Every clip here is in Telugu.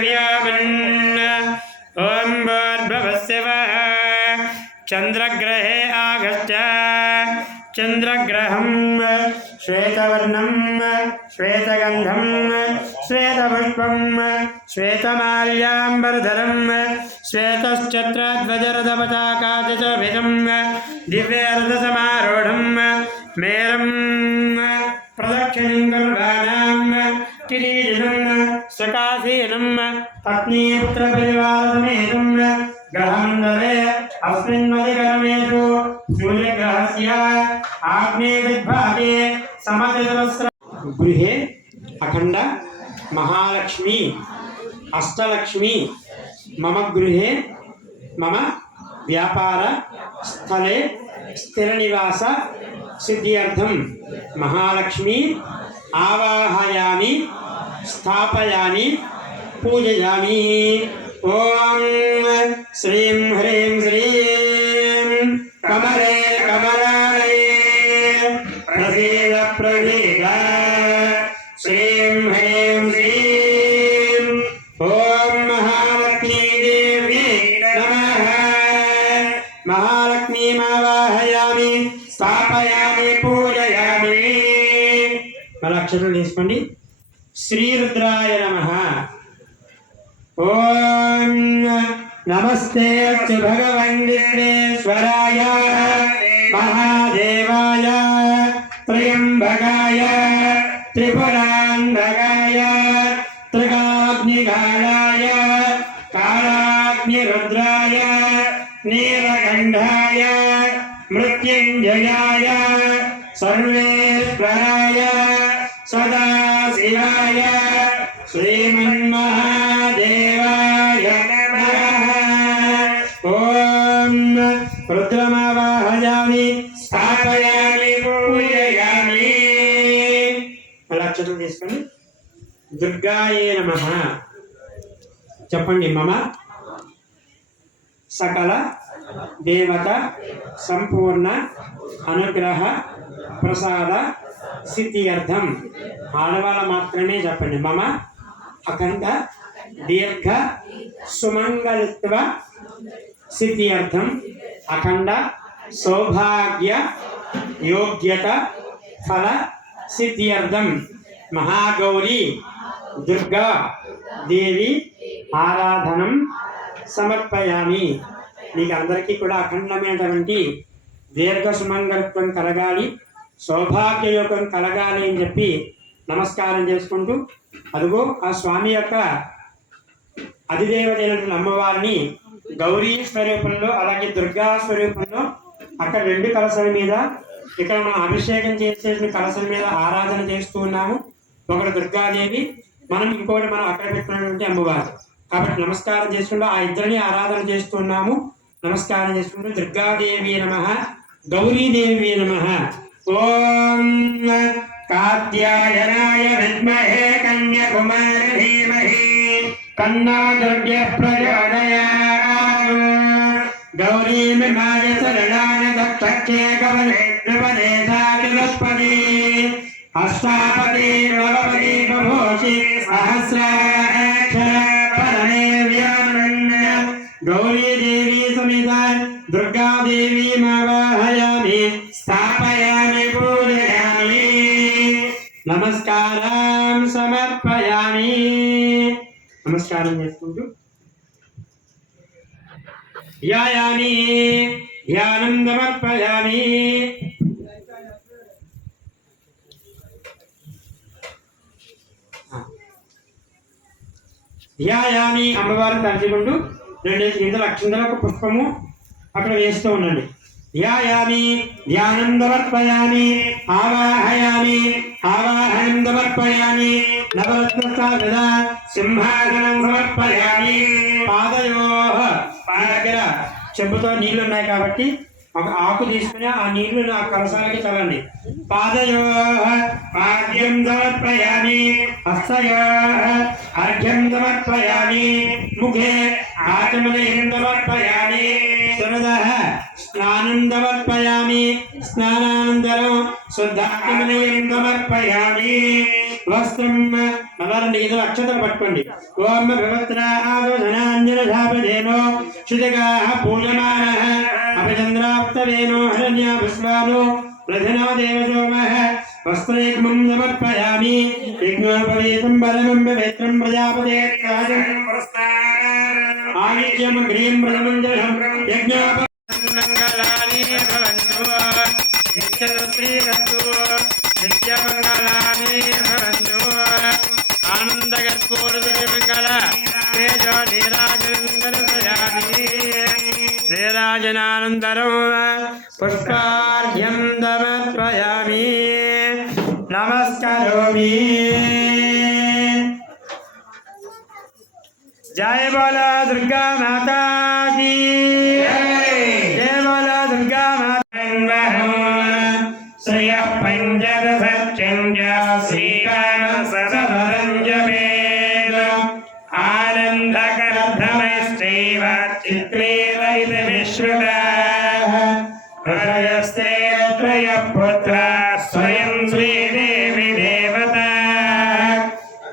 व्योमन् ॐ भूर्भुवस्सुवः चन्द्रग्रहे आगस्त्य चन्द्रग्रहं श्वेतवर्णं श्वेतगन्धं श्वेतपुष्पं श्वेतमाल्याम्बरधरं श्वेतश्चक्रध्वजरथपताकाशोभितं दिव्यरथसमारूढं मेरं प्रदक्षिणं कुर्वाणां किरीटिनं सकासीनं पत्नीपुत्रपरिवारसमेतं ग्रहमण्डले अस्मिन्मदिकर्मेषु सूर्यग्रहस्य आग्नेयदिग्भागे समचतुरस्र गृहे अखंड महालक्ष्मी अष्टलक्ष्मी मम गृहे मम व्यापार स्थले स्थिरनिवास सिद्ध्यर्थं महालक्ष्मी आवाहयामि स्थापयामि पूजयामि। ओम श्रीं ह्रीं श्रीं कमले कमलालये प्रसीद प्रसीद श्रीं ह्रीं श्रीं ओम महालक्ष्मी देवी नमः। महालक्ष्मीमावाहयामि स्थापयामि पूजयामि। अक्षतలు తీసుకోండి। श्रीरुद्राय नमः। ओम नमस्ते भगवन् विश्वेश्वराय महादेवाय त्र्यंबकाय त्रिपुरांधकाय त्रिकाग्निकालाय कालाग्निरुद्राय नीलकंठाय मृत्युंजयाय सर्वेश्वराय सदाशिवाय श्रीमन्महादेवाय नमः। ओम रुद्रमावाहयामि स्थापयामि पूजयामि। अक्षतలు తీసుకోండి। दुर्गाये नमः చెప్పండి। मम सकल देवता संपूर्ण अनुग्रह प्रसाद सिद्ध्यर्थं ఆడవాళ్ళ మాత్రమే చెప్పండి। మమ అఖండ దీర్ఘ సుమంగళత్వ సిద్ధ్యర్థం అఖండ సౌభాగ్య యోగ్యత ఫల సిద్ధ్యర్థం మహాగౌరీ దుర్గా దేవి ఆరాధనం సమర్పయామి। మీకు అందరికీ కూడా అఖండమైనటువంటి దీర్ఘ సుమంగళత్వం కలగాలి, సౌభాగ్యయోగం కలగాలి అని చెప్పి నమస్కారం చేసుకుంటూ, అదిగో ఆ స్వామి యొక్క అధిదేవత అయినటువంటి అమ్మవారిని గౌరీ స్వరూపంలో అలాగే దుర్గా స్వరూపంలో అక్కడ రెండు కలశల మీద ఇక్కడ మనం అభిషేకం చేసేసిన కలశల మీద ఆరాధన చేస్తూ ఉన్నాము। ఒకటి దుర్గాదేవి, మనం ఇంకోటి మనం అక్కడ పెట్టినటువంటి అమ్మవారు కాబట్టి నమస్కారం చేసుకుంటూ ఆ ఇద్దరిని ఆరాధన చేస్తున్నాము। నమస్కారం చేసుకుంటూ దుర్గాదేవి నమః గౌరీదేవి నమః। ओम कात्यायनाय विद्महे कन्याकुमारी धीमहि तन्नो दुर्गे प्रचोदयात्। गौरीमिमाय शरणाय दक्षे गवने नवदेशाचलस्पति अष्टापति नवपति बभूषि सहस्राक्षर परमे व्यामन्। गौरी देवी समेत दुर्गा देवी मावाहयामि स्थापयामि पूजयामि। नमस्कारं समर्पयामि। नमस्कारं చేసుకుంటూ ధ్యాయామి ధ్యానం సమర్పయామి। ధ్యాయామి అమ్మవారిని తలుచుకుంటూ రెండేసి గింజల అక్షింతలకు పుష్పము అక్కడ వేస్తూ ఉండండి। ధ్యాయామి ధ్యానం సమర్పయామి ఆవాహయామి ఆవాహనం సమర్పయామి నవరత్నస్థాపిత సింహాసనం సమర్పయామి। పాదయోః దగ్గర చెంబుతో నీళ్లు ఉన్నాయి కాబట్టి ఒక ఆకు తీసుకుని ఆ నీళ్లు ఆ కలశాలకి చల్లండి। పాదయోః పాద్యం సమర్పయామి హస్తయోః అర్ఘ్యం సమర్పయామి ముఖే ఆచమనయం సమర్పయామి। శరదః స్నానం సమర్పయామి స్నానానంతరం శుద్ధాచమనయం సమర్పయామి। వస్త్రం నవరండి ఇది అక్షతలు పట్టుకోండి ఓం భగవత్రాజనాంజనధాపదేనో శుతిగా పూజమానః అభిచంద్రాప్తవేనో హరణ్యా పుష్పానో ప్రధనో దేవసోమః వస్త్రేకమం సమర్పయామి యజ్ఞోపవేతం బలమం పవిత్రం ప్రజాపతే ఆదిత్యం గ్రీం ప్రథమంజలం యజ్ఞోపమంగళాని భవంతు నిత్యశ్రీరస్తు నిత్యమంగళాని భవంతు ఆనందగర్భోర్మంగళ తేజో నీరాజనందరయామి నీరాజనానందరం పుష్పార్ఘ్యం సమర్పయామి నమస్కరోమి जय बोलो दुर्गा माता की जय बोलो दुर्गा माता श्रिय पंचदशचंद्र श्रीकान सदरंजमेल आनंदकर्धमश्चैव चित्रेवैत विश्रुता हृदयस्ते त्रयपुत्रा स्वयं श्रीदेवी देवता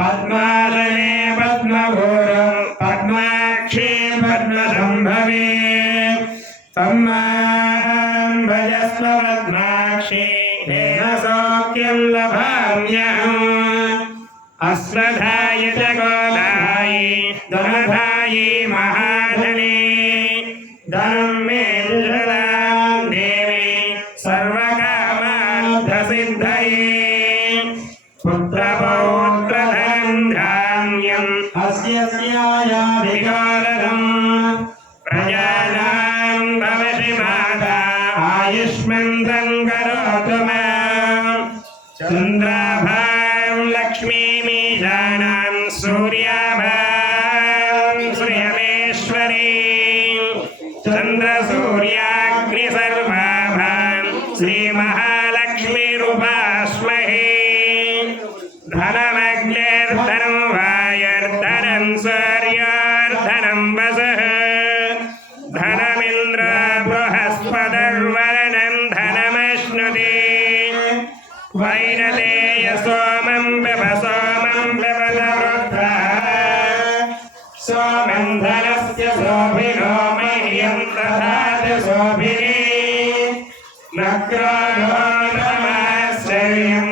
पद्मासने पद्मभूरं पद्माक्षी पद्मसंभवे तम्माहं भजस्व पद्माक्षी तेन सौख्यं लभाम्यहम् अस्मधाय च गोदायि धनधायि महाधने धनं मे दुर्लभां देवी सर्वकामार्थसिद्धये पुत्रपौत्रधनं धान्यम् अस्यस्यायाभिकारकम् प्रजानां भवसि माता आयुष्मन्तं करोतु माम् चन्द्राभां लक्ष्मीमीशानां सूर्याभां श्रियमेश्वरीं चन्द्रसूर्याग्निसर्वाभां श्रीमहालक्ष्मीरुपास्महे धनमग्निर्धनं वायुर्धनं सूर्योर्धनं वसः धनमिन्द्र बृहस्पतिर्वरुणं धनमश्नुते वैनतेय सोमं पिबतवृद्धः सोमं धनस्य शोभिनो मह्यं दधाति शोभिने नक्रो नमश्चर्यं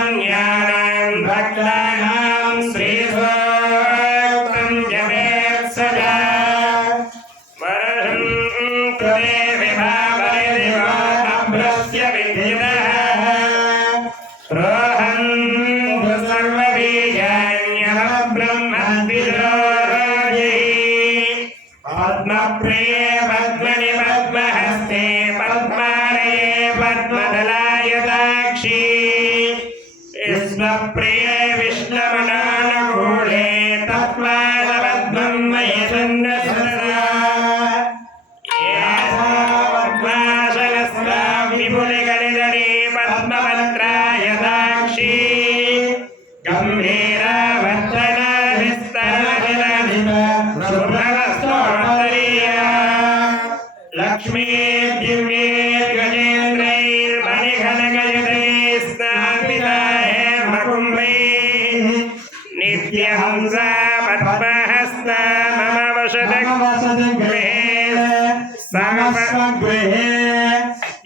भवन्तकृतपुण्यानां भक्तानां श्रीसूक्तं जपेत् सदा वरं कृते विभावरिदिवाभ्रस्य विद्युतः रोहन्तु सर्वबीजान्यवब्रह्मद्विजोजयि पद्मप्रिये पद्मनि पद्महस्ते पद्मालये पद्मदलायताक्षी विष्णुप्रिये विष्णुमनानुकूले तत्त्वादपद्मं मयि सन्नसदा पद्मासनस्था विपुलिकलिदली पद्मपत्रायताक्षी गम्भीराभस्तनाभिस्तरनिलनिलशुभ्रवस्त्रोत्तरीया लक्ष्मी दिव्यैर्गजेन्द्रैर्मणिघनगजतैः स्थापिता हेमकुम्भैः नित्यहंसा पद्महस्ता मम वसतगृहे समस्वगृहे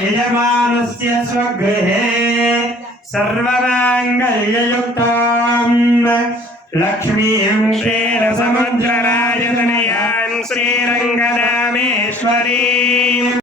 यजमानस्य स्वगृहे सर्वमाङ्गल्ययुक्तां लक्ष्मीं क्षीरसमुद्रराजतनयां श्रीरङ्गधामेश्वरीम्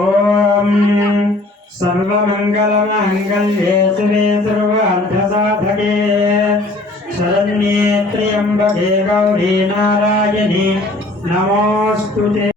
ఓం సర్వమంగళమాంగళ్యే శివే సర్వార్థసాధకే శరణ్యే త్ర్యంబకే గౌరీ నారాయణి నమోస్తుతే.